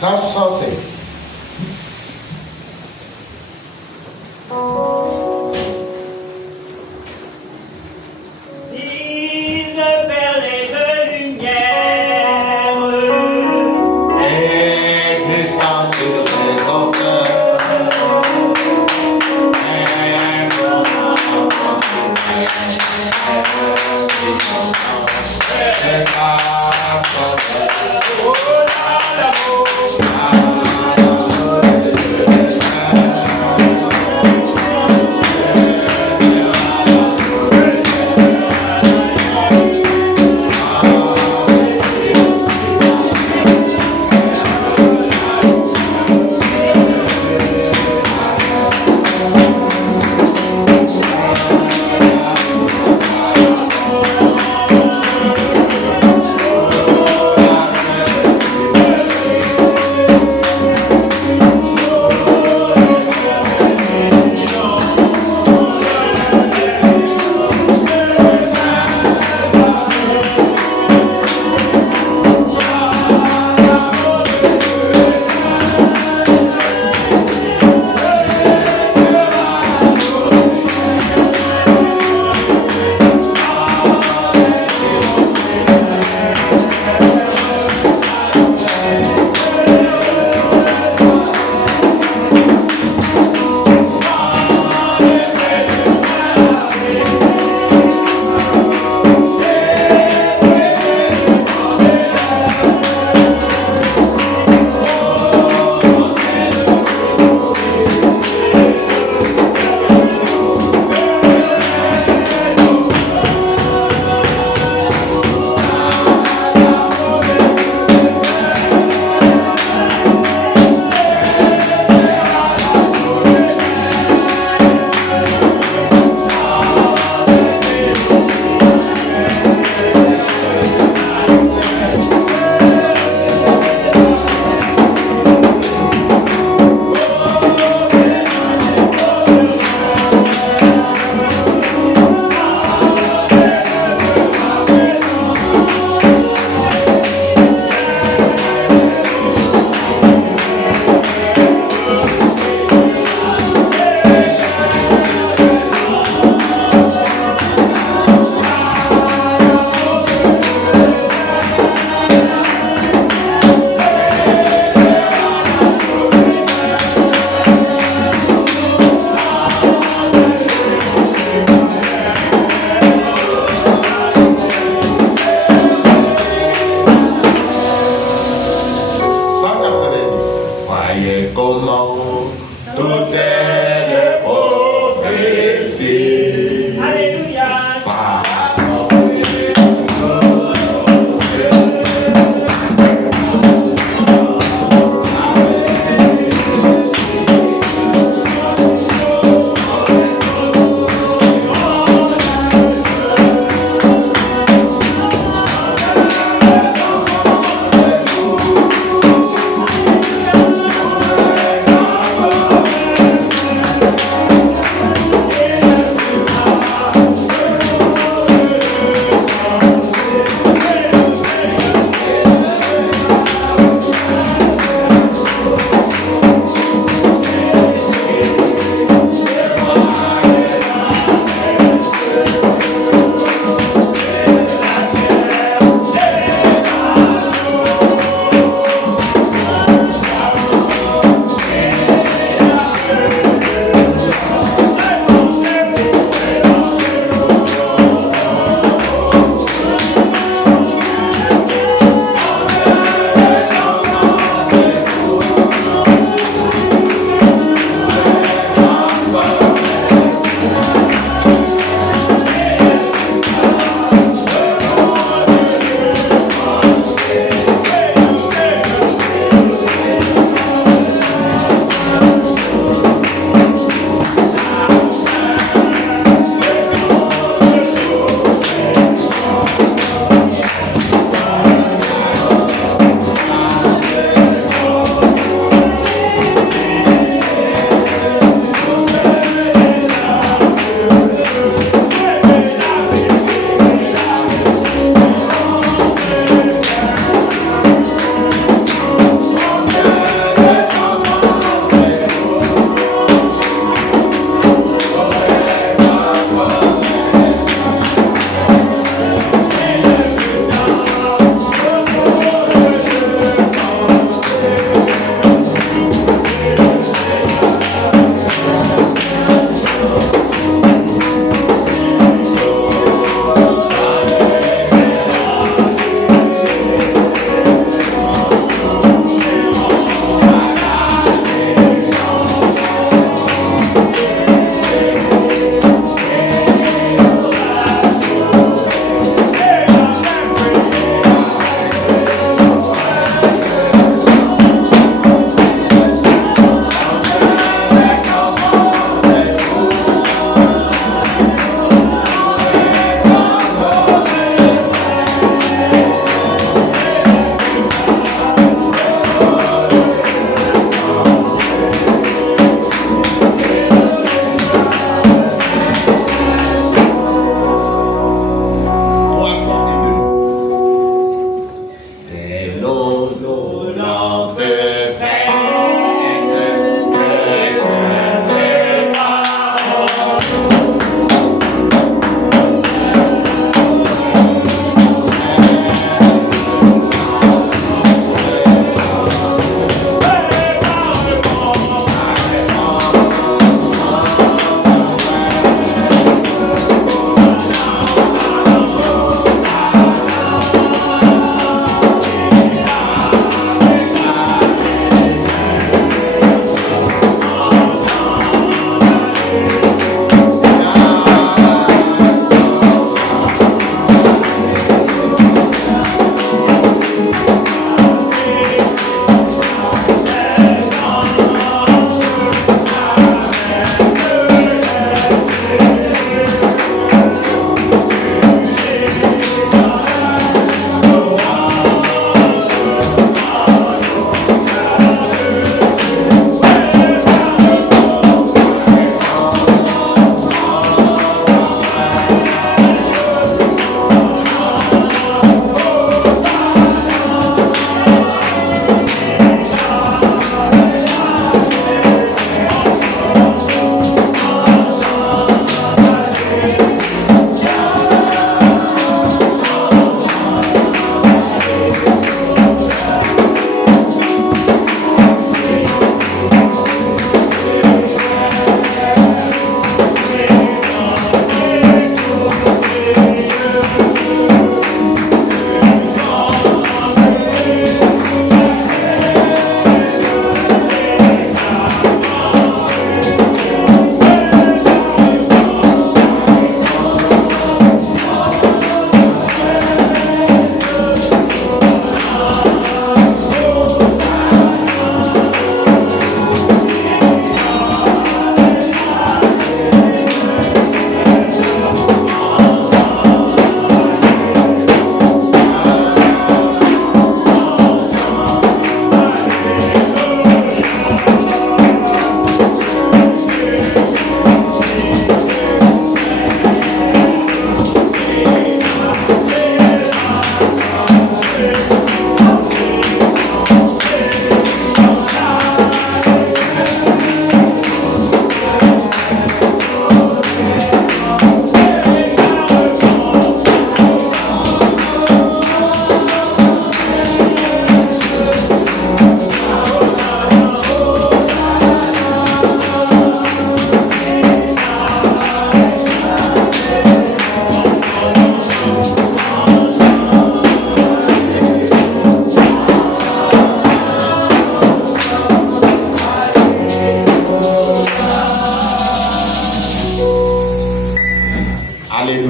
Ça c'est.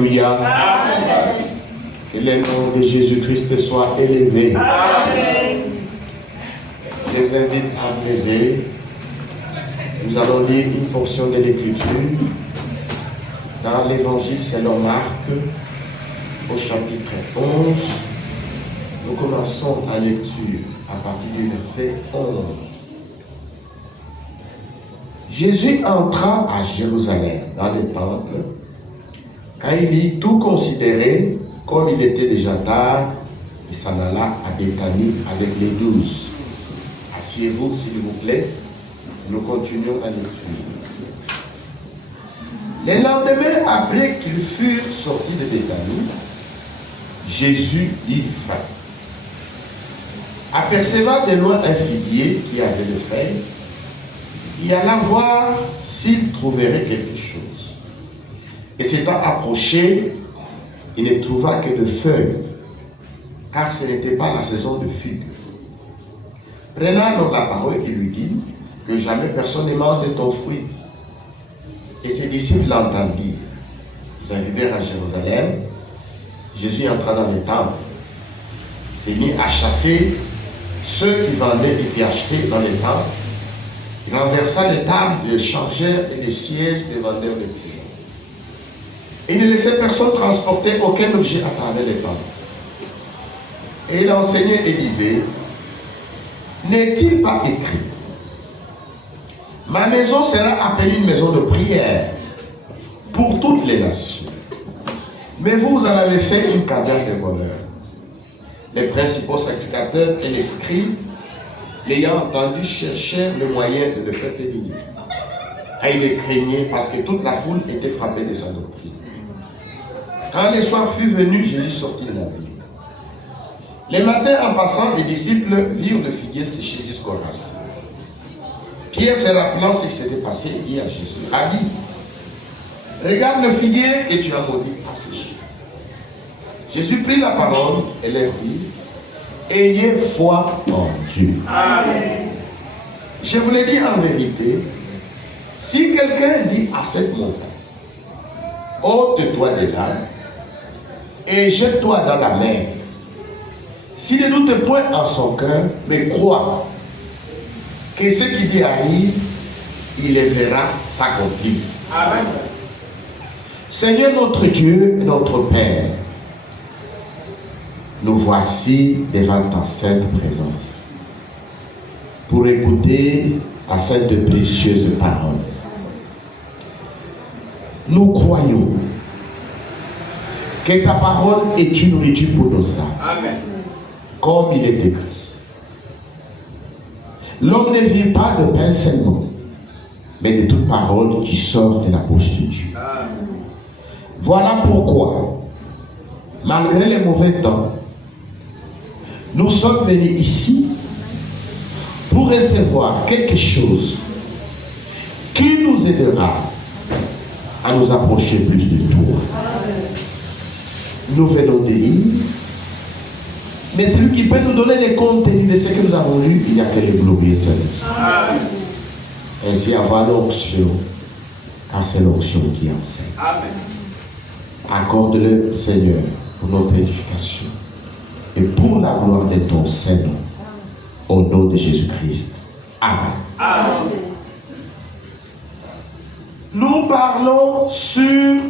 Alléluia. Amen. Que le nom de Jésus-Christ soit élevé. Amen. Je vous invite à vous lever. Nous allons lire une portion de l'Écriture dans l'Évangile selon Marc, au chapitre 11. Nous commençons la lecture à partir du verset 11. Jésus entra à Jérusalem dans le temple. Quand il eut tout considéré, comme il était déjà tard, il s'en alla à Béthanie avec les 12. Asseyez-vous, s'il vous plaît. Nous continuons la lecture. Le lendemain, après qu'ils furent sortis de Béthanie, Jésus eut faim. Apercevant de loin un figuier qui avait le feuilles, il alla voir s'il trouverait quelque chose. Et s'étant approché, il ne trouva que de feuilles, car ce n'était pas la saison de figues. Prenant alors la parole, il lui dit que jamais personne ne mange de ton fruit. Et ses disciples l'entendirent. Ils arrivèrent à Jérusalem. Jésus entra dans le temple, s'est mis à chasser ceux qui vendaient et qui achetaient dans le temple. Il renversa les tables des changeurs et les sièges des vendeurs de pigeons. Il ne laissait personne transporter aucun objet à travers les temples. Et il enseignait et disait, n'est-il pas écrit, ma maison sera appelée une maison de prière pour toutes les nations. Mais vous en avez fait une caverne de voleurs. Les principaux sacrificateurs et les scribes, l'ayant entendu, cherchèrent le moyen de le faire éliminer. Et il les craignait parce que toute la foule était frappée de sa doctrine. Quand le soir fut venu, Jésus sortit de la ville. Le matin, en passant, les disciples virent le figuier séché jusqu'aux racines. Pierre, se rappelant ce qui s'était passé, dit à Jésus, Rabbi, regarde le figuier et tu as maudit à sécher. Jésus prit la parole et leur dit, ayez foi en Dieu. Amen. Je vous l'ai dit en vérité, si quelqu'un dit à cette montagne, ôte-toi de là et jette-toi dans la mer, s'il ne doute point en son cœur, mais croit que ce qui dit arrive, il les verra s'accomplir. Amen. Seigneur notre Dieu et notre Père, nous voici devant ta sainte présence pour écouter ta sainte et précieuse parole. Nous croyons que ta parole est une nourriture pour nos âmes. Amen. Comme il est écrit. L'homme ne vit pas de pain seulement, mais de toute parole qui sort de la bouche de Dieu. Amen. Voilà pourquoi, malgré les mauvais temps, nous sommes venus ici pour recevoir quelque chose qui nous aidera à nous approcher plus de toi. Nous venons de lire, mais celui qui peut nous donner les contenus de ce que nous avons lu, il n'y a que le glorieux Seigneur. Ainsi avoir l'onction, car c'est l'onction qui enseigne. Amen. Accorde-le, Seigneur, pour notre édification et pour la gloire de ton Seigneur, au nom de Jésus-Christ. Amen. Amen. Nous parlons sur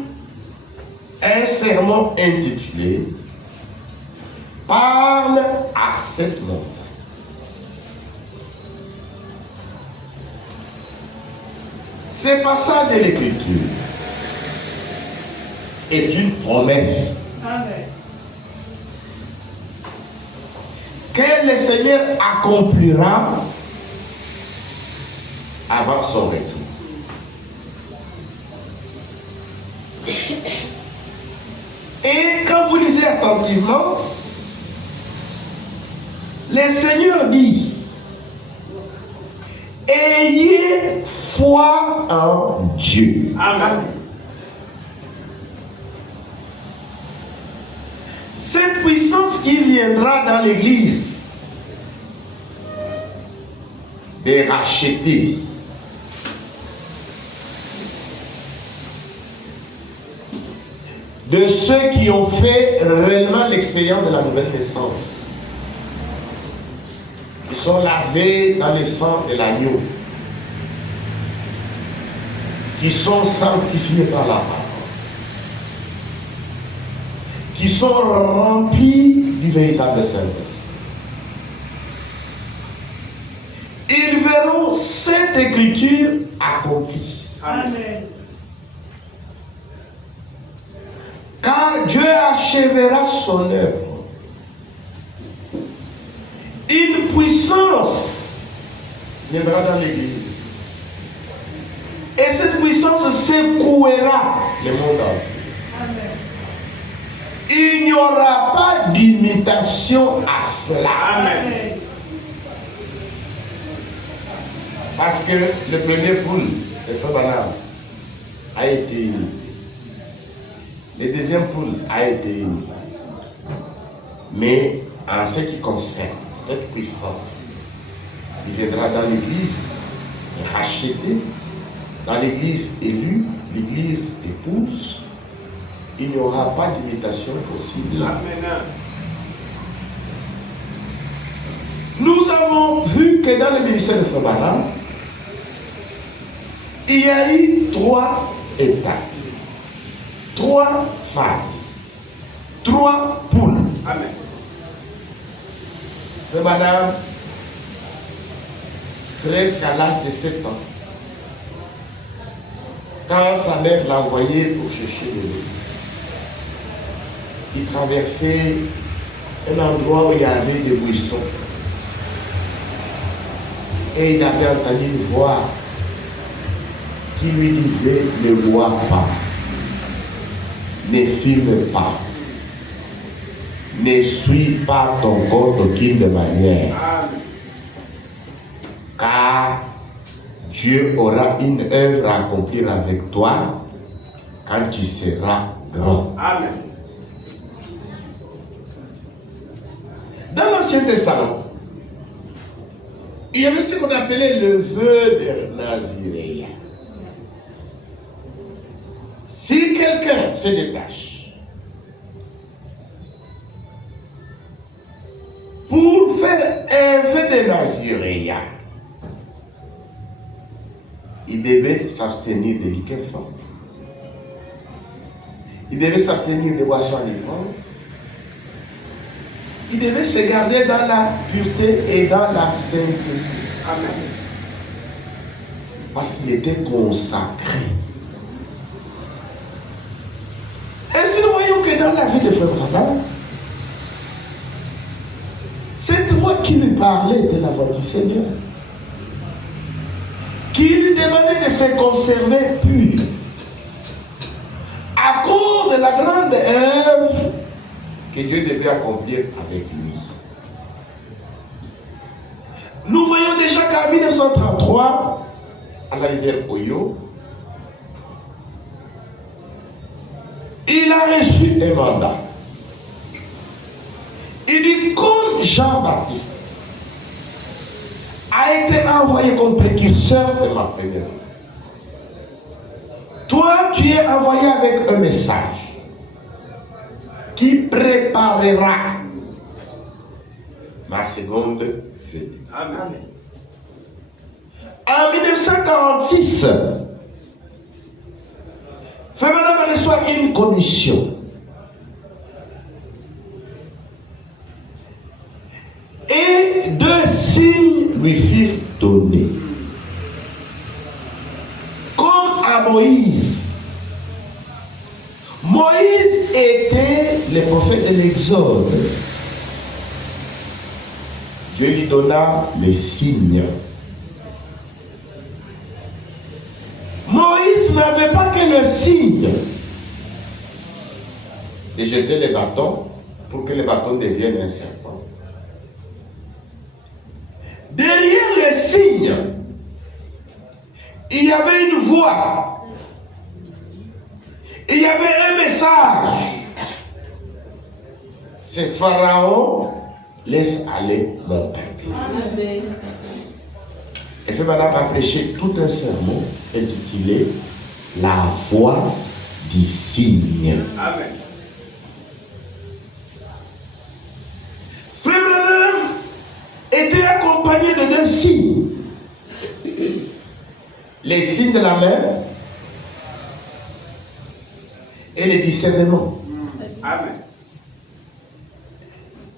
un sermon intitulé Parle à cette montagne. Ce passage de l'Écriture est une promesse. Amen. Que le Seigneur accomplira avant son retour. Et quand vous lisez attentivement, le Seigneur dit, ayez foi en Dieu. Amen. Cette puissance qui viendra dans l'Église de racheter, de ceux qui ont fait réellement l'expérience de la nouvelle naissance. Ils sont lavés dans le sang de l'agneau, qui sont sanctifiés par la parole, qui sont remplis du véritable Saint-Esprit. Ils verront cette écriture accomplie. Amen. Car Dieu achèvera son œuvre. Une puissance viendra dans l'Église. Et cette puissance secouera le monde entier. Amen. Il n'y aura pas d'imitation à cela. Amen. Parce que le premier poule, le frère Branham, a été élu. Le deuxième poule a été élu. Mais en ce qui concerne cette puissance, il viendra dans l'église rachetée, dans l'église élue, l'église épouse. Il n'y aura pas d'imitation possible. Amen. Nous avons vu que dans le ministère de Frère Branham, il y a eu 3 étapes, 3 phases, 3 poules. Amen. Frère Branham, presque à l'âge de 7 ans, quand sa mère l'a envoyé pour chercher de l'eau, il traversait un endroit où il y avait des buissons. Et il avait entendu une voix qui lui disait: ne bois pas, ne fume pas, ne suis pas ton corps d'aucune manière, car Dieu aura une œuvre à accomplir avec toi quand tu seras grand. Amen. Dans l'Ancien Testament, il y avait ce qu'on appelait le vœu de Naziréen. Si quelqu'un se détache pour faire un vœu de Naziréen, il devait s'abstenir de liqueurs fortes. Il devait s'abstenir de boissons alcoolisées. Il devait se garder dans la pureté et dans la sainteté. Amen. Parce qu'il était consacré. Et si nous voyons que dans la vie de Frère Branham, cette voix qui lui parlait était la voix du Seigneur, qui lui demandait de se conserver pur à cause de la grande œuvre que Dieu devait accomplir avec lui. Nous voyons déjà qu'en 1933, à la rivière Oyo, il a reçu un mandat. Il dit, comme Jean-Baptiste a été envoyé comme précurseur de ma première vie, toi tu es envoyé avec un message qui préparera ma seconde venue. Amen. En 1946, Frère Branham reçoit une commission. Et 2 signes lui firent donner. Comme à Moïse. Moïse était le prophète de l'Exode. Dieu lui donna les signes. Moïse n'avait pas que le signe de jeter les bâtons pour que les bâtons deviennent un serpent. Derrière le signe, il y avait une voix. Il y avait un message. C'est Pharaon, laisse aller mon peuple. Amen. Et Frère Branham a prêché tout un sermon intitulé La voix du signe. Amen. Frère Branham était accompagné de 2 signes. Les signes de la main et le discernement. Amen.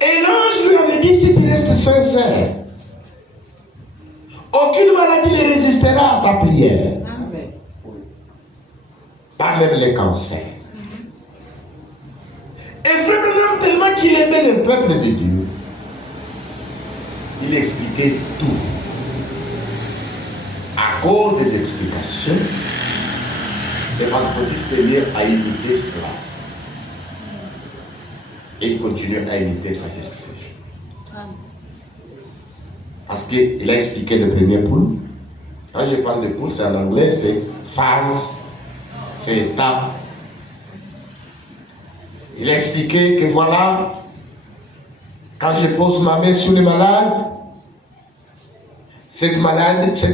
Et l'ange lui avait dit, si tu restes sincère, aucune maladie ne résistera à ta prière. Amen. Pas même les cancers. Et Frère Branham, tellement qu'il aimait le peuple de Dieu, il expliquait tout. À cause des explications, les pentecôtistes a imité cela. Et il continue à imiter ça jusqu'à ce jour. Parce qu'il a expliqué le premier poule. Quand je parle de poule, c'est en anglais, c'est phase, c'est étape. Il a expliqué que voilà, quand je pose ma main sur les malades, cette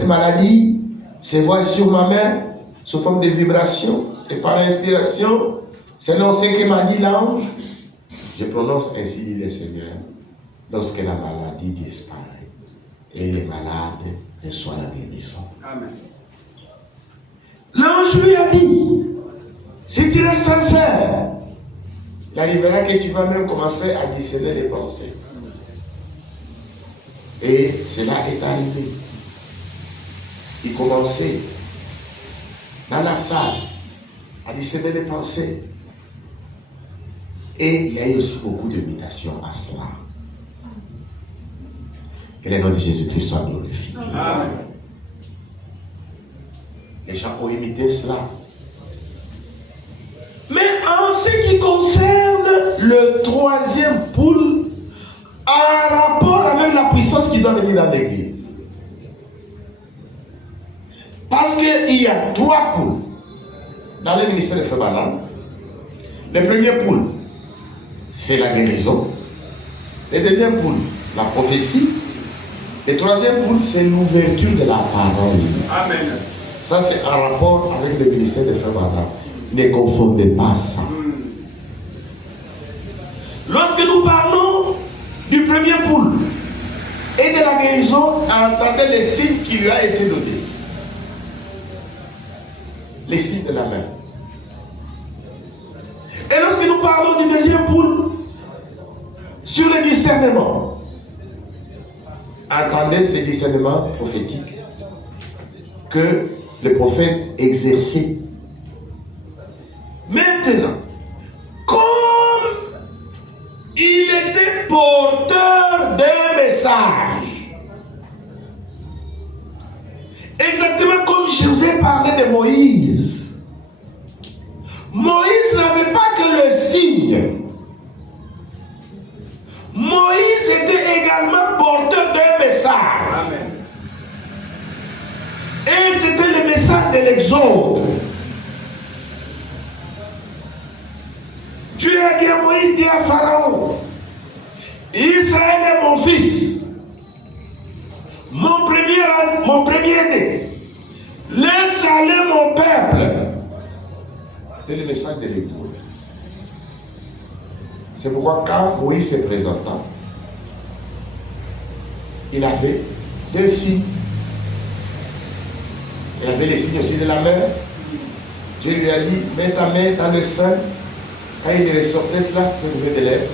maladie se voit sur ma main sous forme de vibration et par inspiration, selon ce que m'a dit l'ange, je prononce ainsi, dit le Seigneur, lorsque la maladie disparaît et les malades reçoivent la guérison. Amen. L'ange lui a dit, si tu restes sincère, il arrivera que tu vas même commencer à discerner les pensées. Et cela est arrivé. Il commençait dans la salle à discerner les pensées. Et il y a eu aussi beaucoup d'imitation à cela. Que le nom de Jésus-Christ soit glorifié. Amen. Les gens ont imité cela. Mais en ce qui concerne le 3e poule, en rapport avec la puissance qui doit venir dans l'église. Parce qu'il y a 3 poules dans le ministère de Frère Branham. Le premier poule, c'est la guérison. Le deuxième poule, la prophétie. Le 3e poule, c'est l'ouverture de la parole. Amen. Ça, c'est en rapport avec le ministère de Frère Branham. Ne confondez pas ça. Lorsque nous parlons du premier poule et de la guérison, entendez les signes qui lui a été donné. Les signes de la main. Et lorsque nous parlons du deuxième poule, sur le discernement, entendez ce discernement prophétique que le prophète exerçait. Maintenant, comme il était porteur d'un message, exactement comme je vous ai parlé de Moïse, Moïse n'avait pas que le signe. Moïse était également porteur d'un message. Amen. Et c'était le message de l'Exode. Dieu a dit à Moïse, dit à Pharaon, Israël est mon fils, mon premier-né. Laisse aller mon peuple. C'était le message de l'Exode. C'est pourquoi quand Moïse se présenta, il avait 2 signes. Il avait les signes aussi de la main. Dieu lui a dit, mets ta main dans le sein. Quand il ressortait cela, c'était de lèvres.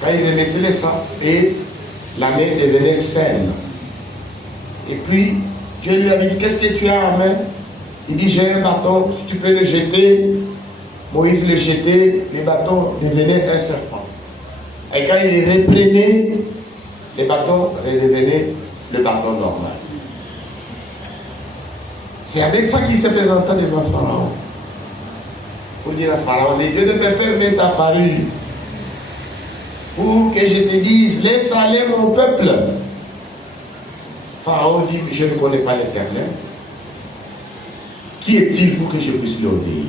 Quand il remettait le sang, et la main devenait saine. Et puis, Dieu lui a dit, qu'est-ce que tu as en main? Il dit, j'ai un bâton, si tu peux le jeter. Moïse le jetait, le bâton devenait un serpent. Et quand il le reprenait, le bâton redevenait le bâton normal. C'est avec ça qu'il se présenta devant Pharaon. Pour dire à Pharaon, les dieux de mes pères m'est apparu pour que je te dise, laisse aller mon peuple. Pharaon dit, je ne connais pas l'Éternel. Qui est-il pour que je puisse lui obéir?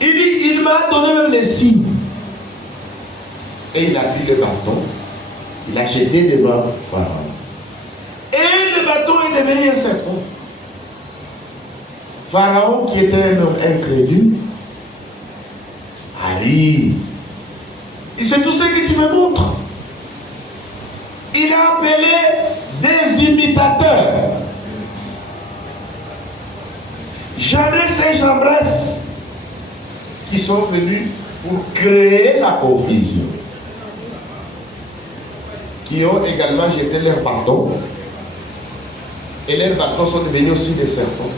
Il dit, il m'a donné les signes. Et il a pris le bâton, il a jeté devant Pharaon. Et le bâton est devenu un serpent. Pharaon, qui était un homme incrédule, arrive. Et c'est tout ce que tu me montres. Il a appelé des imitateurs. Jeunesse et Jambres qui sont venus pour créer la confusion. Qui ont également jeté leurs bâtons. Et leurs bâtons sont devenus aussi des serpents.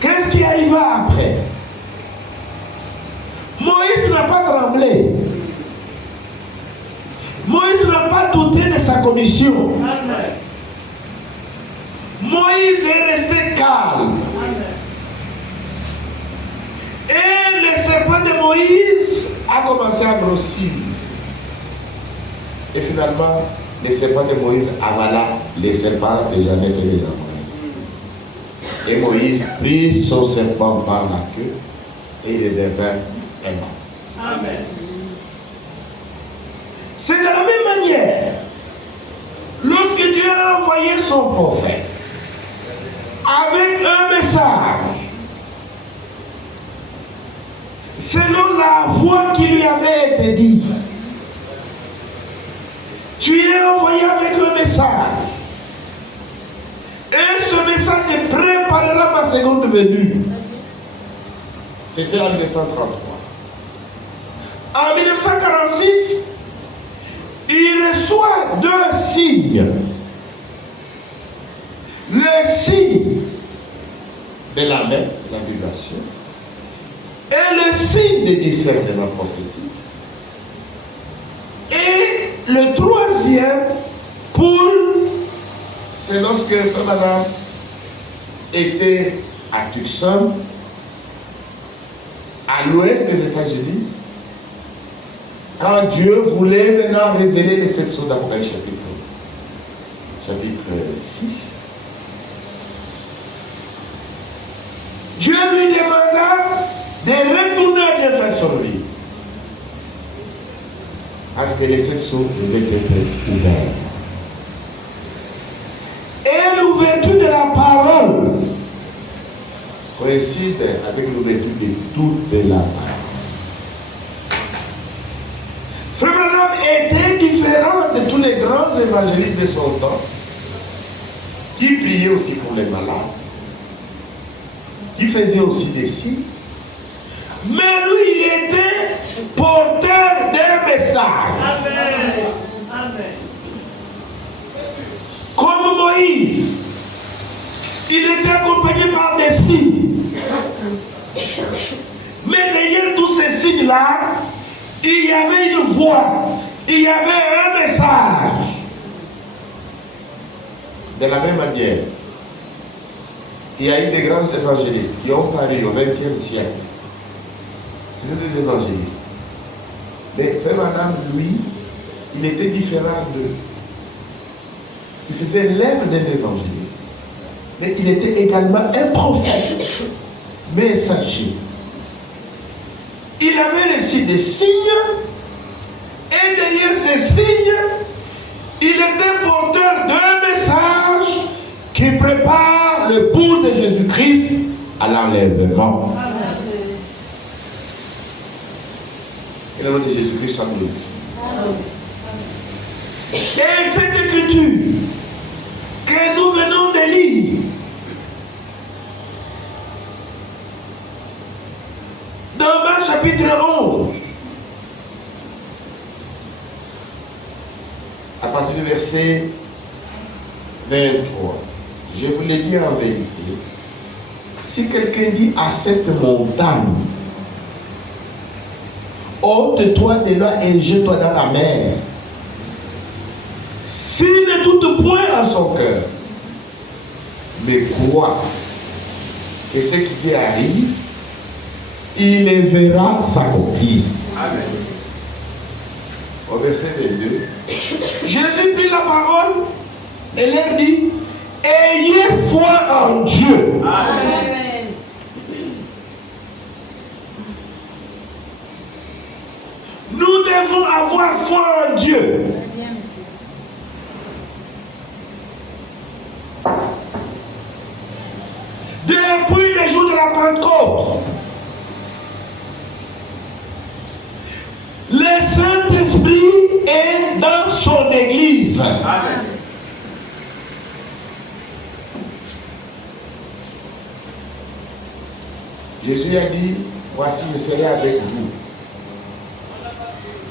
Qu'est-ce qui arriva après? Moïse n'a pas tremblé. Moïse n'a pas douté de sa commission. Amen. Moïse est resté calme. Amen. Et le serpent de Moïse a commencé à grossir. Et finalement, le serpent de Moïse avala les serpents de Jannes et de Jambres. Et Moïse prit son serpent par la queue et il devint aimant. Amen. C'est de la même manière, lorsque Dieu a envoyé son prophète avec un message, selon la voix qui lui avait été dite, tu es envoyé avec un message, et ce message préparera ma seconde venue. C'était en 1933. En 1946, il reçoit deux signes. Le signe de la main, la vibration, et le signe du discernement prophétique. Et le troisième, pour, c'est lorsque Madame était à Tucson, à l'ouest des États-Unis, quand Dieu voulait maintenant révéler les 7 sceaux d'Apocalypse chapitre 6, Dieu lui demanda de retourner à Dieu faire son vie. Parce que les 7 sceaux devaient être ouverts. Et l'ouverture de la parole coïncide avec l'ouverture de toute la parole. Frère Branham était différent de tous les grands évangélistes de son temps, qui priaient aussi pour les malades, qui faisaient aussi des signes. Mais lui, il était porteur d'un message. Amen. Amen. Comme Moïse, il était accompagné par des signes. Mais derrière tous ces signes-là, il y avait une voix, il y avait un message. De la même manière, il y a eu des grands évangélistes qui ont paru au XXe siècle. C'était des évangélistes. Mais Frère Branham, lui, il était différent d'eux. Il faisait l'œuvre d'un évangéliste. Mais il était également un prophète, messager. Il avait reçu des signes, et derrière ces signes, il était porteur d'un message qui prépare l'époux de Jésus-Christ à l'enlèvement. Et le nom de Jésus-Christ soit glorifié. Et cette écriture que nous venons de lire, dans Marc chapitre 11, à partir du verset 23, je vous l'ai dit en vérité, si quelqu'un dit à cette montagne, ôte-toi de là et jette-toi dans la mer, s'il ne doute point en son cœur, mais croit que ce qui lui arrive, il les verra s'accomplir. Amen. Au verset 22, Jésus prit la parole et leur dit, ayez foi en Dieu. Amen. Nous devons avoir foi en Dieu. Pentecôte. Le Saint-Esprit est dans son église. Amen. Jésus a dit, voici, je serai avec vous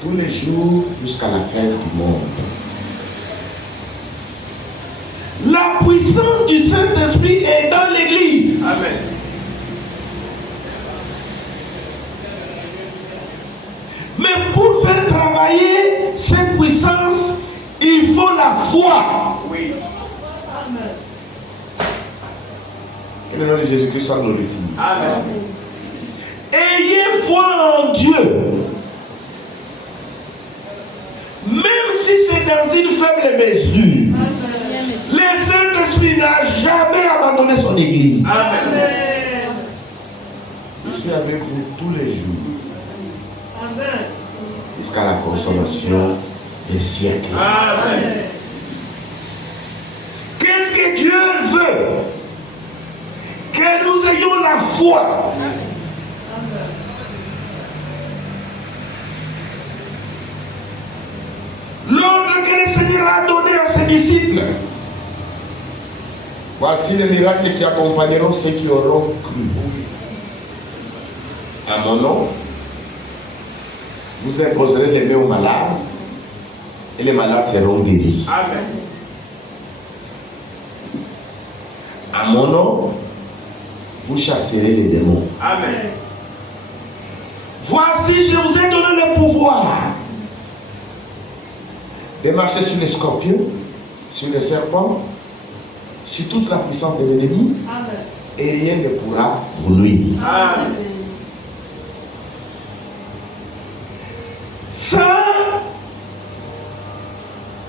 tous les jours jusqu'à la fin du monde. La puissance du Saint-Esprit est dans l'église. Amen. Mais pour faire travailler cette puissance, il faut la foi. Oui. Que le nom de Jésus-Christ soit glorifié. Amen. Ayez foi en Dieu. Même si c'est dans une faible mesure. Le Saint-Esprit n'a jamais abandonné son église. Amen. Je suis avec vous tous les jours. Amen. Jusqu'à la consommation des siècles. Amen. Qu'est-ce que Dieu veut? Que nous ayons la foi. L'ordre que le Seigneur a donné à ses disciples. Voici les miracles qui accompagneront ceux qui auront cru. À mon nom, vous imposerez les mains aux malades et les malades seront guéris. Amen. À mon nom, vous chasserez les démons. Amen. Voici, je vous ai donné le pouvoir de marcher sur les scorpions, sur les serpents, sur toute la puissance de l'ennemi, et rien ne pourra vous nuire. Amen. Ça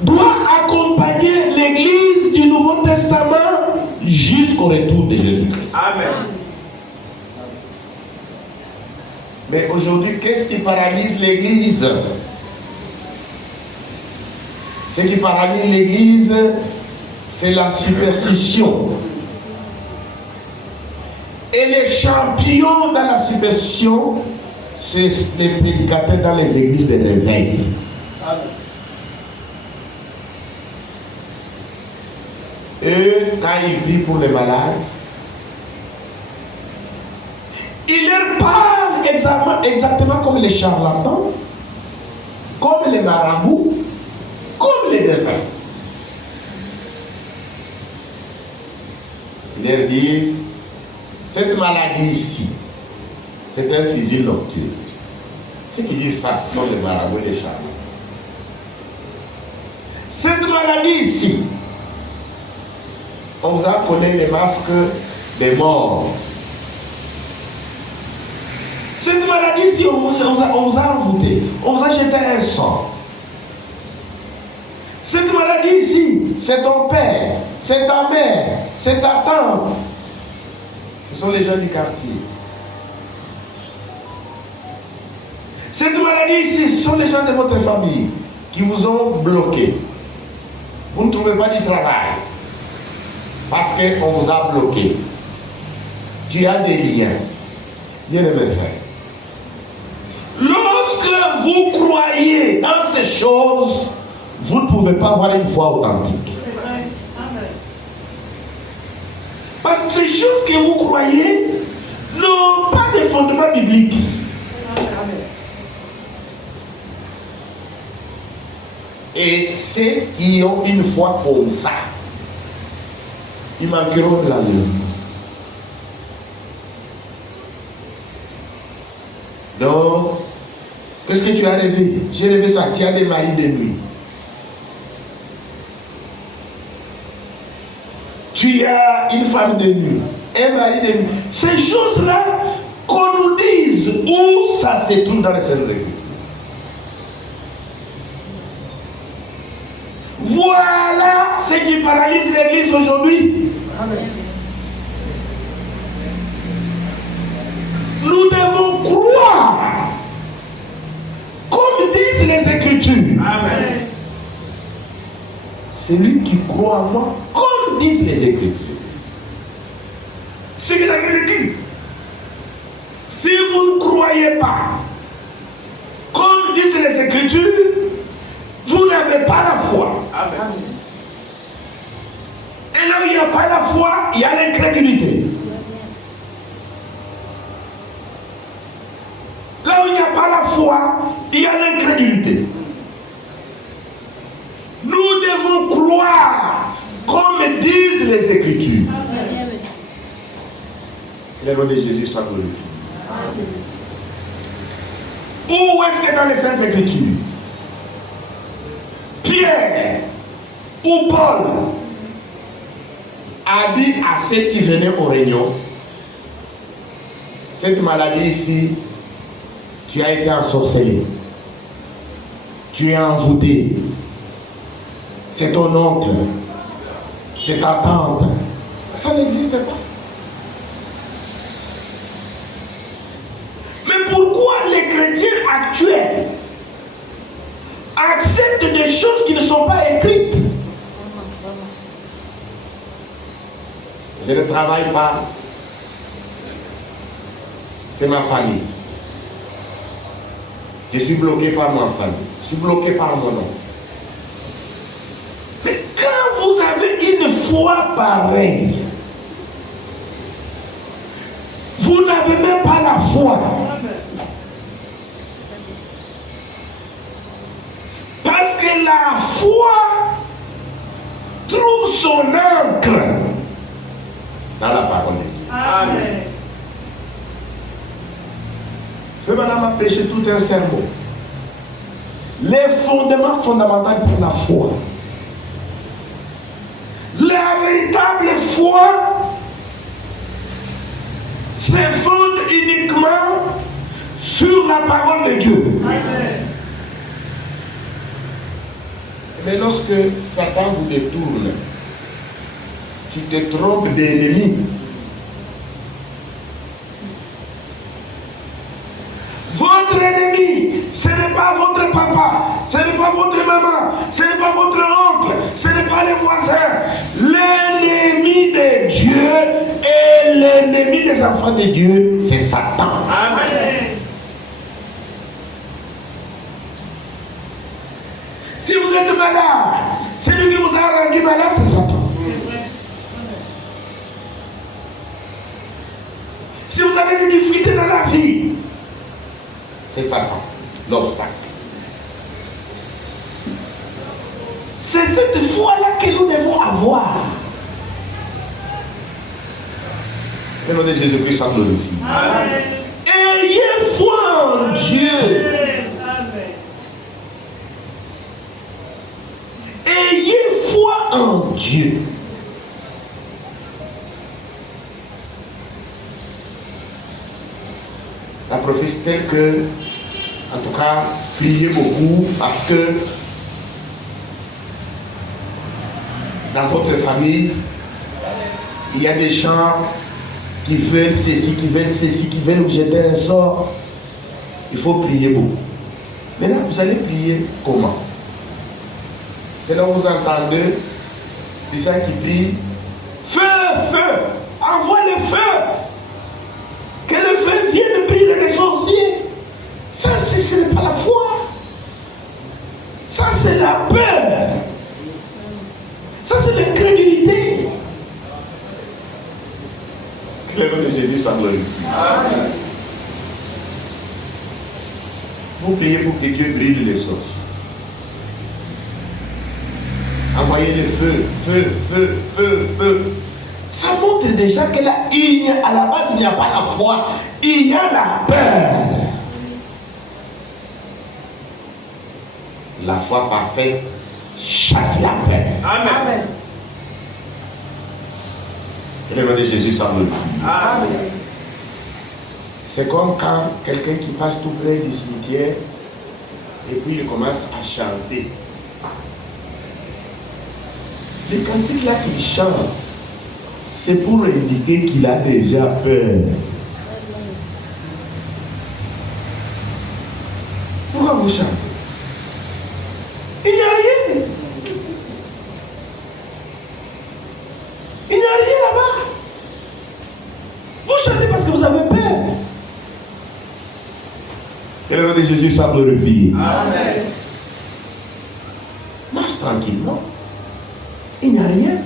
doit accompagner l'Église du Nouveau Testament jusqu'au retour de Jésus-Christ. Amen. Mais aujourd'hui, qu'est-ce qui paralyse l'Église? Ce qui paralyse l'Église, c'est la superstition. Et les champions dans la superstition, c'est les prédicateurs dans les églises de réveil. Et quand ils prient pour les malades, ils leur parlent exactement comme les charlatans, comme les marabouts, comme les devins. Ils leur disent, cette maladie ici, c'est un fusil nocturne. Ceux qui disent ça, ce sont les marabouts et les charlatans. Cette maladie ici, on vous a collé les masques des morts. Cette maladie ici, on vous a envoûté, on vous a jeté un sang. Cette maladie ici, c'est ton père, c'est ta mère, c'est ta tante. Ce sont les gens du quartier. Cette maladie ici, ce sont les gens de votre famille qui vous ont bloqué. Vous ne trouvez pas du travail parce qu'on vous a bloqué. Tu as des liens. Bien aimé frère. Lorsque vous croyez dans ces choses, vous ne pouvez pas avoir une foi authentique. Parce que ces choses que vous croyez n'ont pas de fondement biblique. Et ceux qui ont une foi comme ça, ils manqueront de la lumière. Donc, qu'est-ce que tu as rêvé? J'ai rêvé ça, tu as des maris de nuit. Tu as une femme de nuit, un mari de nuit. Ces choses-là, qu'on nous dise où ça se trouve dans les Saintes Écritures. Voilà ce qui paralyse l'Église aujourd'hui. Amen. Nous devons croire comme disent les Écritures. Amen. C'est lui qui croit en moi, comme disent les Écritures. C'est ce que la Bible dit. foi, il y a l'incrédulité. Nous devons croire comme disent les Écritures. Que le nom de Jésus soit glorifié. Où est-ce que dans les Saintes Écritures, Pierre ou Paul a dit à ceux qui venaient aux réunions, cette maladie ici, tu as été ensorcelé, tu es envoûté, c'est ton oncle, c'est ta tante. Ça n'existe pas. Mais pourquoi les chrétiens actuels acceptent des choses qui ne sont pas écrites? Je ne travaille pas. C'est ma famille. Je suis bloqué par ma famille. Je suis bloqué par mon nom. Mais quand vous avez une foi pareille, vous n'avez même pas la foi. Parce que la foi trouve son ancre dans la parole de Dieu. Amen. Ce madame a prêché tout un sermon. Les fondements fondamentaux pour la foi. La véritable foi se fonde uniquement sur la parole de Dieu. Amen. Mais lorsque Satan vous détourne, tu te trompes d'ennemi. Votre ennemi, ce n'est pas votre papa, ce n'est pas votre maman, ce n'est pas votre oncle, ce n'est pas les voisins. L'ennemi de Dieu et l'ennemi des enfants de Dieu, c'est Satan. Amen. Si vous êtes malade, celui qui vous a rendu malade, c'est Satan. Si vous avez des difficultés dans la vie, c'est Satan, l'obstacle. C'est cette foi-là que nous devons avoir. Le nom de Jésus-Christ soit glorifié. Amen. Ayez foi en Dieu. Amen. Ayez foi en Dieu. La prophétie telle que, en tout cas, priez beaucoup parce que dans votre famille, il y a des gens qui veulent ceci, qui veulent vous jeter un sort. Il faut prier beaucoup. Maintenant, vous allez prier comment? C'est là où vous entendez des gens qui prient. Feu, feu, envoie le feu. Que le feu vienne brûler les sorciers. Ça, ce n'est pas la foi. Ça, c'est la peur. Ça, c'est l'incrédulité. Que le nom de Jésus soit glorifié. Vous priez pour que Dieu brûle les sorciers. Envoyez le feu, feu, feu, feu, feu. Ça montre déjà que là, à la base, il n'y a pas la foi, il y a la peur. La foi parfaite chasse la peur. Amen. Que le nom de Jésus soit glorifié. Amen. C'est comme quand quelqu'un qui passe tout près du cimetière et puis il commence à chanter. Les cantiques là qu'il chante, c'est pour indiquer qu'il a déjà peur. Pourquoi vous chantez? Il n'y a rien. Il n'y a rien là-bas. Vous chantez parce que vous avez peur. Que le nom de Jésus soit glorifié. Amen. Marche tranquillement. Il n'y a rien.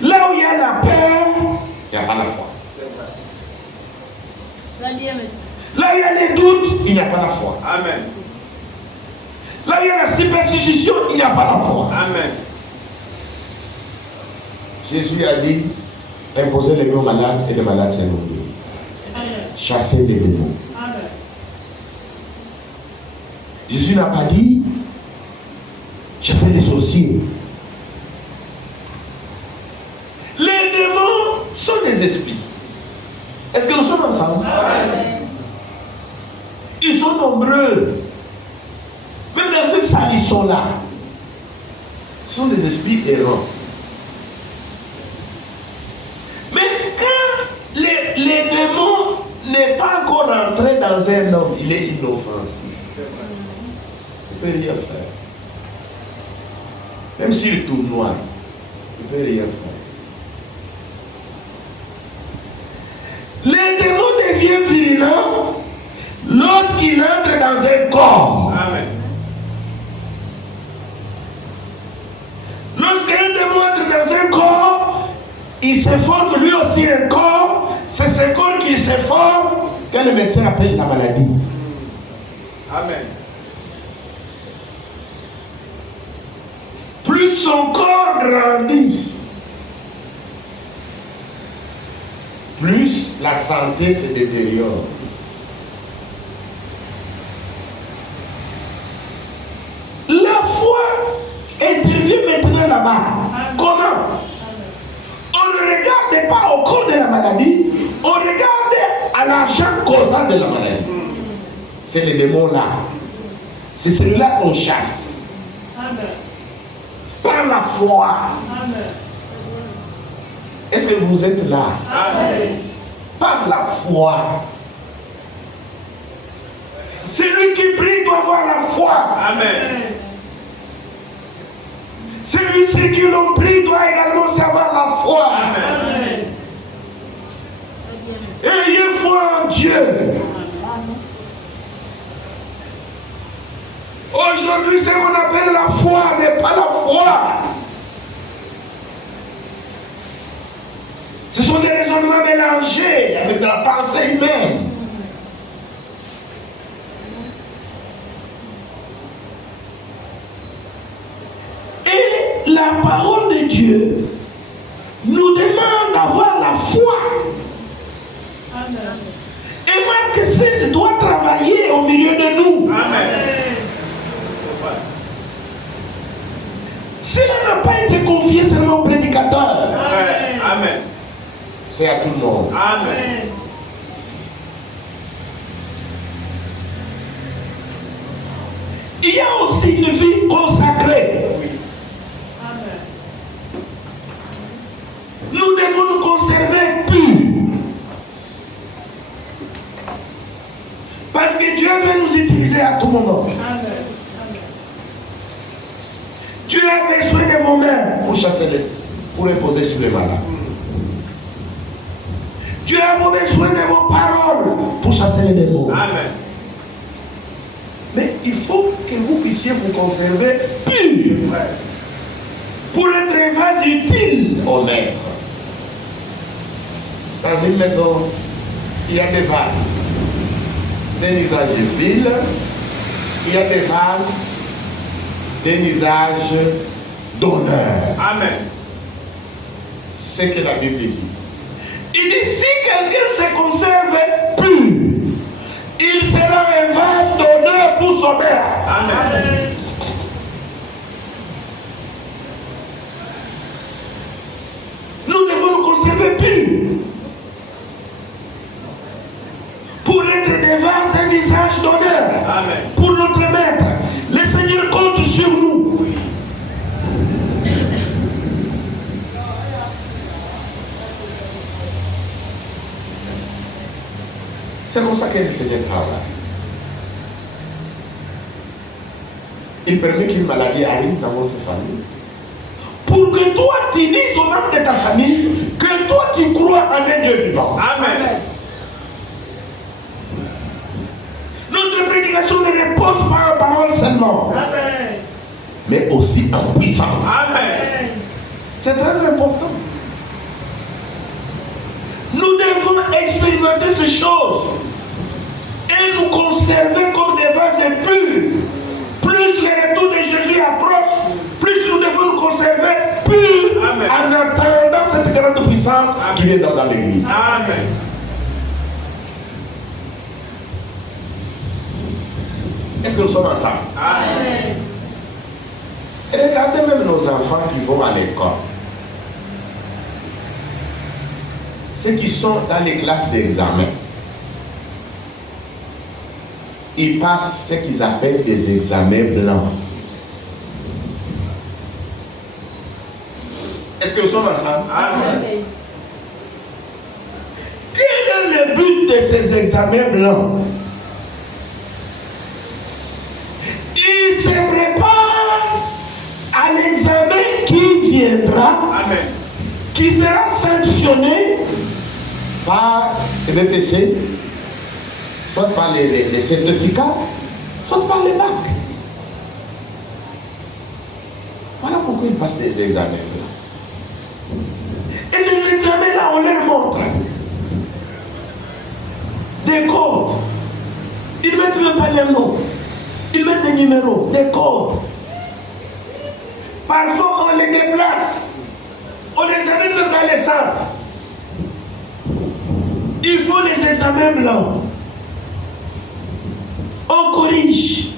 Là où il y a la peur, il n'y a pas la foi. Là où il y a les doutes, il n'y a pas la foi. Amen. Là où il y a la superstition, il n'y a pas la foi. Amen. Jésus a dit, imposez les mains aux malades et les malades s'en vont. Chassez les démons. Amen. Jésus n'a pas dit, chassez les sorciers. Les démons sont des esprits. Est-ce que nous sommes ensemble? Amen. Ils sont nombreux. Même dans cette salle, ils sont là. Ce sont des esprits errants. Mais quand les démons n'est pas encore rentré dans un homme, il est inoffensif. Il ne peut rien faire. Même s'il tourne noir, il ne peut rien faire. Les démons deviennent virulents lorsqu'il entre dans un corps. Amen. Lorsqu'un démon entre dans un corps, il se forme lui aussi un corps. C'est ce corps qui se forme que le médecin appelle la maladie. Amen. Plus son corps grandit, plus la santé se détériore. La foi intervient maintenant là-bas. Comment? On ne regarde pas au corps de la maladie, on regarde à l'agent causal de la maladie. C'est le démon là. C'est celui-là qu'on chasse. Amen. Par la foi. Amen. Est-ce que vous êtes là? Amen. Par la foi. Celui qui prie doit avoir la foi. Amen. Celui qui l'ont pris doit également savoir la foi. Amen. Ayez foi en Dieu. Aujourd'hui, ce qu'on appelle la foi n'est pas la foi. Ce sont des raisonnements mélangés avec de la pensée humaine. Et la parole de Dieu nous demande d'avoir la foi. Amen. Et Marc 16 doit travailler au milieu de nous. Amen. Cela n'a pas été confié seulement au prédicateur. Amen. Amen. C'est à tout le monde. Amen. Il y a aussi une vie consacrée. Amen. Nous devons nous conserver purs. Parce que Dieu veut nous utiliser à tout moment. Amen. Dieu a besoin de vos mains pour chasser pour les poser sur les malades. Dieu a besoin de vos paroles pour chasser les démons. Amen. Mais il faut que vous puissiez vous conserver purs pour être un vase utile au maître. Dans une maison, il y a des vases d'un usage vil, il y a des vases d'un usage d'honneur. Amen. C'est ce que la Bible dit. Il dit, si quelqu'un se conserve pur, il sera un vase d'honneur pour son maître. Amen. Nous devons nous conserver purs pour être des vases d'un usage d'honneur. Amen. Pour notre maître. Le Seigneur compte sur nous. C'est comme ça que le Seigneur travaille. Il permet qu'une maladie arrive dans votre famille. Pour que toi tu dises aux membres de ta famille que toi tu crois en un Dieu vivant. Amen. Notre prédication ne repose pas en parole seulement, Amen. mais aussi en puissance. Amen. C'est très important. Nous devons expérimenter ces choses. puissance qui vient dans l'église. Amen. Est-ce que nous sommes ensemble? Amen. Et regardez même nos enfants qui vont à l'école. Ceux qui sont dans les classes d'examen. Ils passent ce qu'ils appellent des examens blancs. Est-ce que nous sommes ensemble? Amen. Quel est le but de ces examens blancs? Ils se préparent à l'examen qui viendra, Amen. qui sera sanctionné par le BPC, soit par les certificats, soit par les bacs. Voilà pourquoi ils passent des examens. Et ces examens-là, on leur montre des codes. Ils mettent même pas les noms. Ils mettent des numéros, des codes. Parfois, on les déplace. On les amène dans les centres. Il faut les examens blancs. On corrige.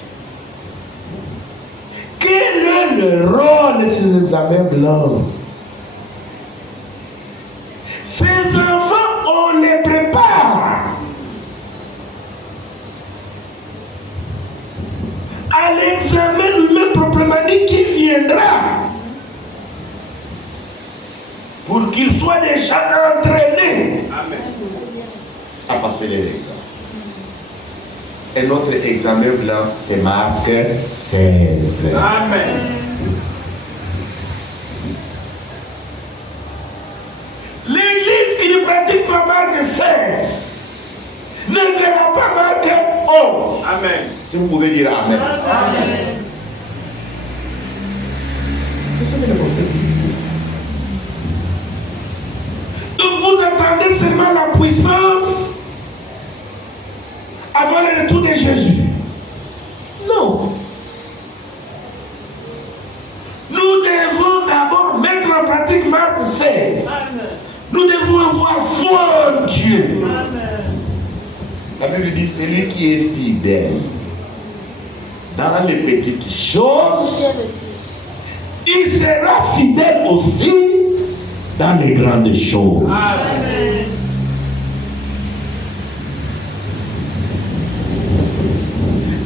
Quel est le rôle de ces examens blancs? Ces enfants, on les prépare à l'examen lui-même proprement dit qui viendra, pour qu'ils soient déjà entraînés Amen. à passer les examens. Et notre examen blanc, c'est Marc 16. Amen. L'église qui ne pratique pas Marc 16 ne verra pas Marc 11. Amen. Si vous pouvez dire Amen. Amen. Donc vous attendez seulement la puissance avant le retour de Jésus. Non. Nous devons d'abord mettre en pratique Marc 16. Amen. Nous devons avoir foi en Dieu. Amen. La Bible dit, celui qui est fidèle dans les petites choses, il sera fidèle aussi dans les grandes choses. Amen.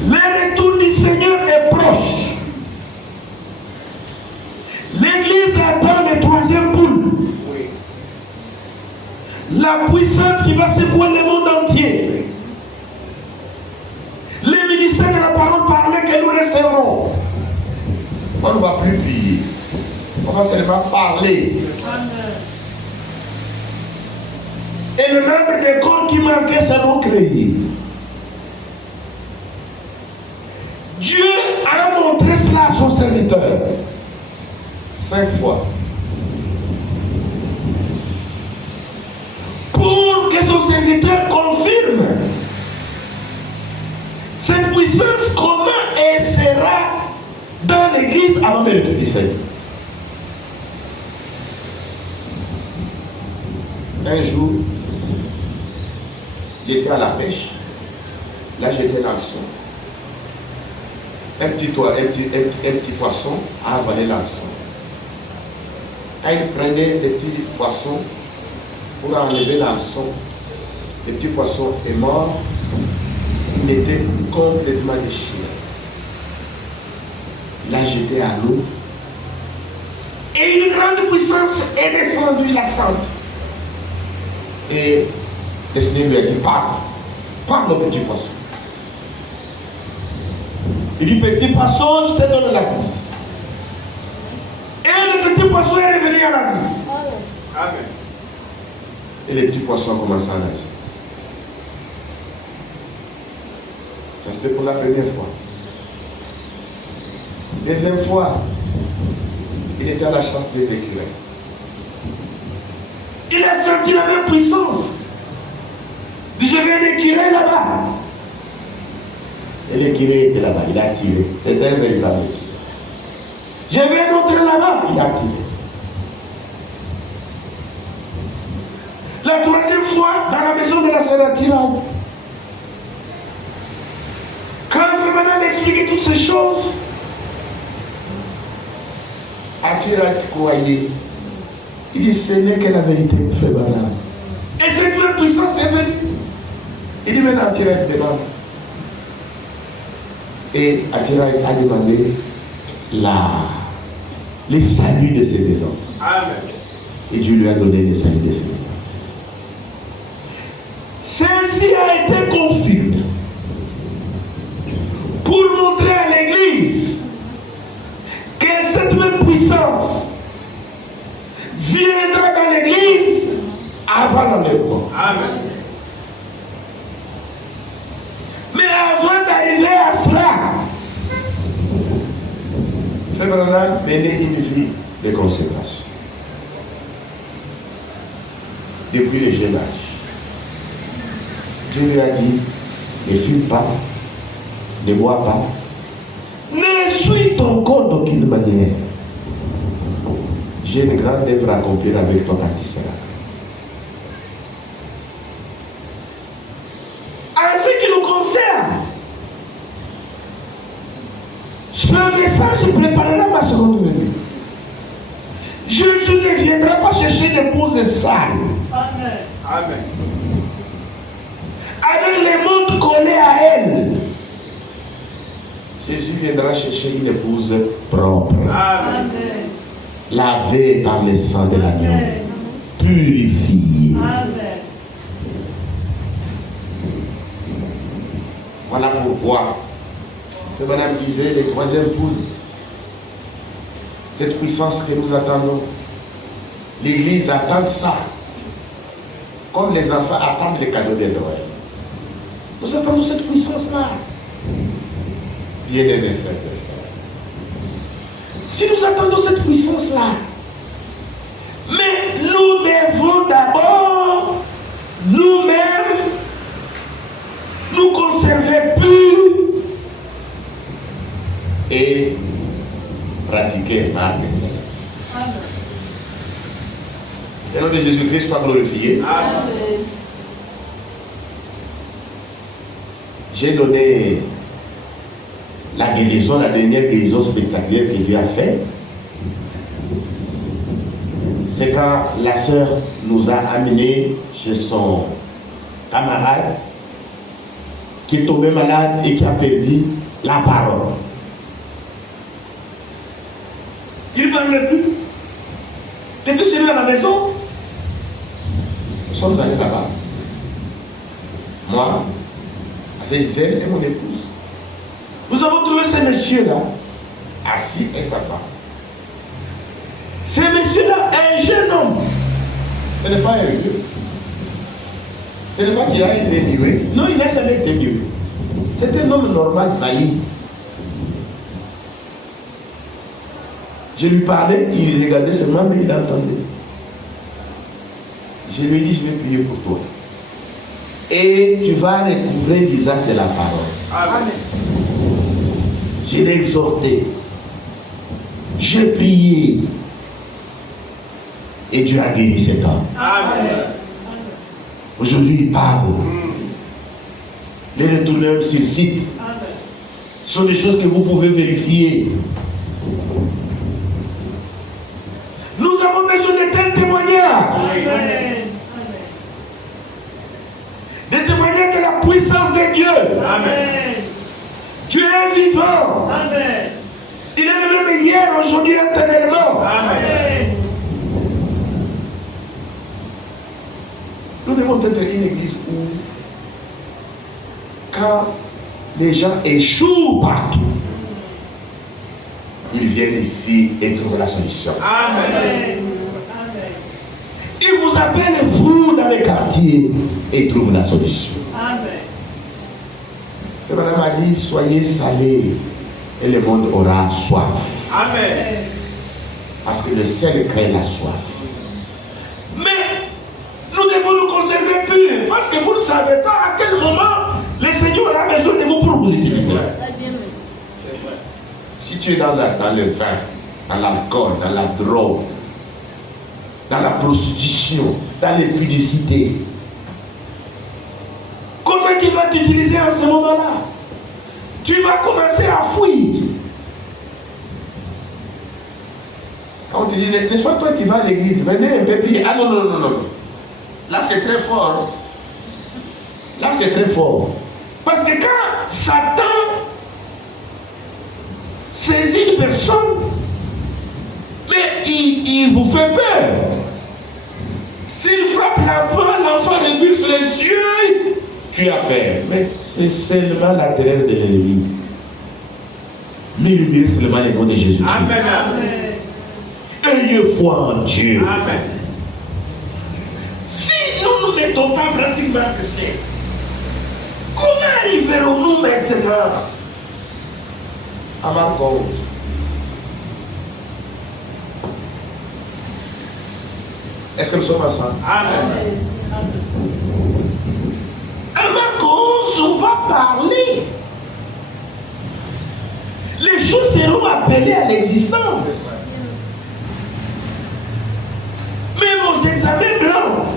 Le retour du Seigneur est proche. L'église attend le troisième boule. Oui. La puissance qui va secouer le monde entier. Les ministères de la parole parlée que nous recevrons. On ne va plus prier. On va seulement parler. Amen. Et le nombre de corps qui manquaient seront créés. Dieu a montré cela à son serviteur 5 fois. Pour que son serviteur confirme cette puissance, comment elle sera dans l'église avant le retour du Seigneur. Un jour, j'étais à la pêche. Là, j'étais dans le son. Un petit poisson a avalé l'hameçon. Quand il prenait des petits poissons pour enlever l'hameçon, le petit poisson est mort. Il était complètement déchiré. Il a jeté à l'eau. Et une grande puissance est descendue la centre. Et le Seigneur lui a dit, parle au petit poisson. Il dit, petit poisson, je te donne la vie. Et le petit poisson est revenu à la vie. Amen. Et les petits poissons commencent à nager. Ça c'était pour la première fois. Deuxième fois, il était à la chasse des écureuils. Il a senti la même puissance. Il dit, je vais un écureuil là-bas. Et l'écureuil était là-bas, il a tiré. C'était un véritable écureuil. Je vais un autre là-bas, il a tiré. La troisième fois, dans la maison de la sœur Attiraï. Quand Frère Branham expliquait toutes ces choses, Attiraï croyait. Il dit, ce n'est que la vérité, Frère Branham. Et cette même puissance est venue. Il dit, maintenant, Attiraï demande. Et Attiraï a demandé les saluts de ses maisons. Amen. Et Dieu lui a donné les saluts de ses maisons. Ceci a été confirmé pour montrer à l'Église que cette même puissance viendra dans l'Église avant l'enlèvement. Amen. Mais avant d'arriver à cela, Frère Branham menait une vie de consécration. Depuis le jeune âge. Dieu lui a dit, ne fume pas, ne bois pas, ne suis ton corps d'aucune manière. J'ai une grande œuvre à accomplir avec toi quand tu seras. En ce qui nous concerne, ce message préparera ma seconde venue. Jésus ne viendra pas chercher d'épouse sale. Amen. Amen. Avec les mondes collés à elle. Jésus viendra chercher une épouse propre. Amen. Amen. Lavée par le sang de l'agneau. Amen. Purifiée. Amen. Voilà pourquoi que Madame disait les troisième poule. Cette puissance que nous attendons. L'Église attend ça. Comme les enfants attendent les cadeaux de Noël. Nous attendons cette puissance-là. Bien-aimés frères et sœurs. Si nous attendons cette puissance-là, mais nous devons d'abord nous-mêmes nous conserver purs et pratiquer marque céleste. Amen. Le nom de Jésus-Christ soit glorifié. Amen. J'ai donné la guérison, la dernière guérison spectaculaire que Dieu a fait. C'est quand la sœur nous a amenés chez son camarade qui est tombé malade et qui a perdu la parole. Il ne parlait plus. Il était chez lui à la maison. Nous sommes allés là-bas. Moi, Zézelle et mon épouse. Nous avons trouvé ces messieurs-là, assis et sa femme. Ces messieurs-là, un jeune homme. Ce n'est pas un vieux. Ce n'est pas qu'il a été muet. Non, il n'a jamais été muet. C'est un homme normal, failli. Je lui parlais, il regardait seulement, mais il entendait. Je lui ai dit, je vais prier pour toi. Et tu vas recouvrer l'usage de la parole. Amen. Je l'ai exhorté. J'ai prié. Et Dieu a guéri cet homme. Amen. Aujourd'hui, il parle. Les retourneurs sur le site. Amen. Ce sont des choses que vous pouvez vérifier. Nous avons besoin de tels témoignages. Amen. Des témoignages de la puissance de Dieu. Amen. Dieu est vivant. Amen. Il est le même hier, aujourd'hui, éternellement. Amen. Nous devons être une église où, quand les gens échouent partout, ils viennent ici et trouvent la solution. Amen. Amen. Ils vous appellent, vous, dans les quartiers, et trouvent la solution. Amen. Et Madame a dit, soyez salés, et le monde aura soif. Amen. Parce que le sel crée la soif. Mais nous devons nous conserver purs. Parce que vous ne savez pas à quel moment le Seigneur aura besoin de vous pour vous utiliser. Si tu es dans le vin, dans l'alcool, dans la drogue, dans la prostitution, dans l'impudicité. Comment il va t'utiliser en ce moment-là? Tu vas commencer à fuir. Quand on te dit, n'est-ce pas toi qui vas à l'église? Venez un peu prier. Ah non, non, non, non. Là, c'est très fort. Là, c'est très fort. Parce que quand Satan saisit une personne, mais il vous fait peur. S'il frappe l'enfant revient sur les yeux, tu as peur. Mais c'est seulement la terreur de l'ennemi. Murmurez seulement le nom de Jésus. Amen. Ayez foi en Dieu. Amen. Si nous ne mettons pas pratiquement que 16, comment arriverons-nous maintenant à ma cause? Est-ce que nous sommes ensemble? Amen. À ma cause, on va parler. Les choses seront appelées à l'existence. Mais vos examens blancs,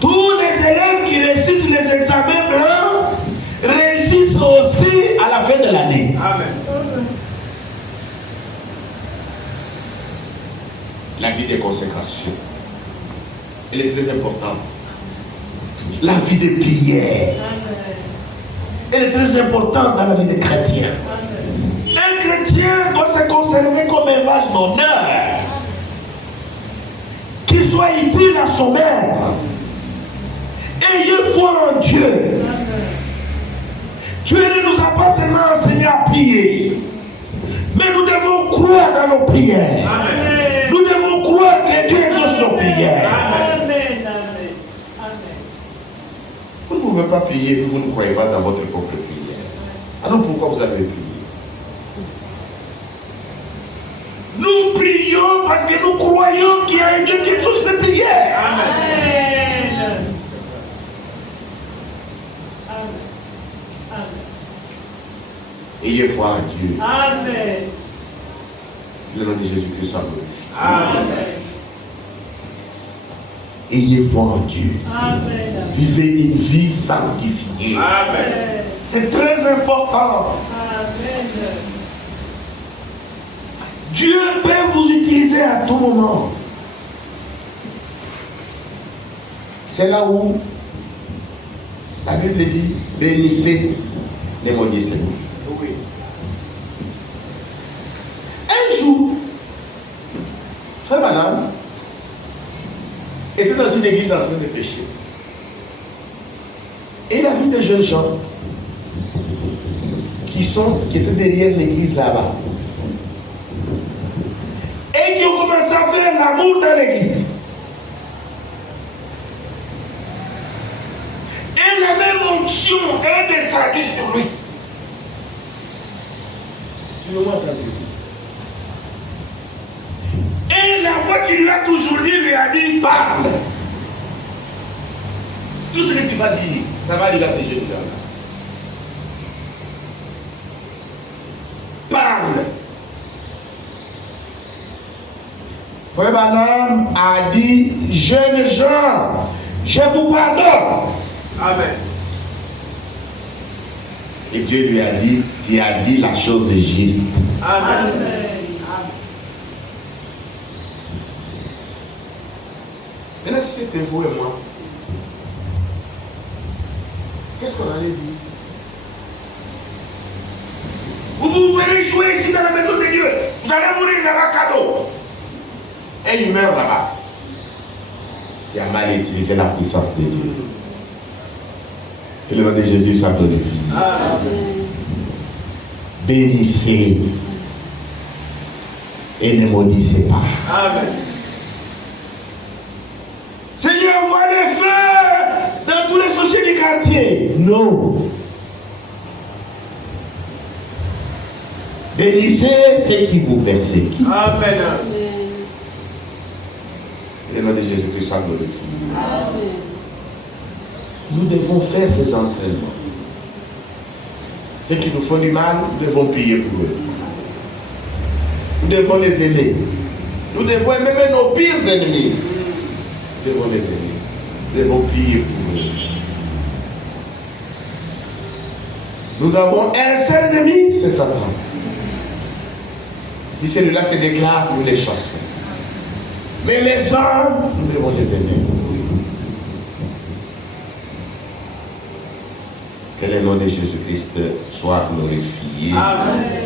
tous les élèves qui réussissent les examens blancs réussissent aussi à la fin de l'année. Amen. La vie de consécration, elle est très importante. La vie de prière, elle est très importante dans la vie des chrétiens. Un chrétien doit se conserver comme un vase d'honneur, qu'il soit utile à son maître. Ayez foi en Dieu. Dieu ne nous a pas seulement enseigné à prier, mais nous devons croire dans nos prières. Amen. Nous devons croire que Dieu exauce nos prières. Vous ne pouvez pas prier que vous ne croyez pas dans votre propre prière. Alors pourquoi vous avez prié? Nous prions parce que nous croyons qu'il y a un Dieu qui exauce les prières. Amen. Ayez foi en Dieu. Amen. Le nom de Jésus-Christ soit glorifié. Amen. Ayez foi en Dieu. Amen. Vivez une vie sanctifiée. Amen. C'est très important. Amen. Dieu peut vous utiliser à tout moment. C'est là où la Bible dit, bénissez les maudissez. Oui. Un jour, frère Madame était dans une église en train de prêcher. Et il a vu des jeunes gens qui étaient derrière l'église là-bas. Et qui ont commencé à faire l'amour dans l'église. Et la même onction est descendue sur lui. Tu ne m'entends plus. Et la voix qui lui a toujours dit, lui a dit, parle. Tout ce que tu vas dire, ça va arriver à ces jeunes gens-là. Parle. Frère Branham a dit, jeunes gens, je vous pardonne. Amen. Et Dieu lui a dit, tu as dit la chose juste. Amen. Maintenant, si c'était vous et moi, qu'est-ce qu'on allait dire? Vous venez jouer ici dans la maison de Dieu. Vous allez mourir dans un cadeau. Et il meurt là-bas. Il a mal utilisé la puissance de Dieu. Que le nom de Jésus soit glorifié. Amen. Bénissez et ne maudissez pas. Amen. Seigneur, envoie les feux dans tous les sociétés du quartier. Non. Bénissez ceux qui vous persécutent. Amen. Le nom de Jésus-Christ soit glorifié. Amen. Nous devons faire ces entraînements. Ceux qui nous font du mal, nous devons prier pour eux. Nous devons les aimer. Nous devons aimer même nos pires ennemis. nous devons les aimer. Nous devons prier pour eux. Nous avons un seul ennemi, c'est Satan. Et celui-là se déclare pour les chasser. Mais les hommes, nous devons les aimer. Que le nom de Jésus-Christ soit glorifié. Amen.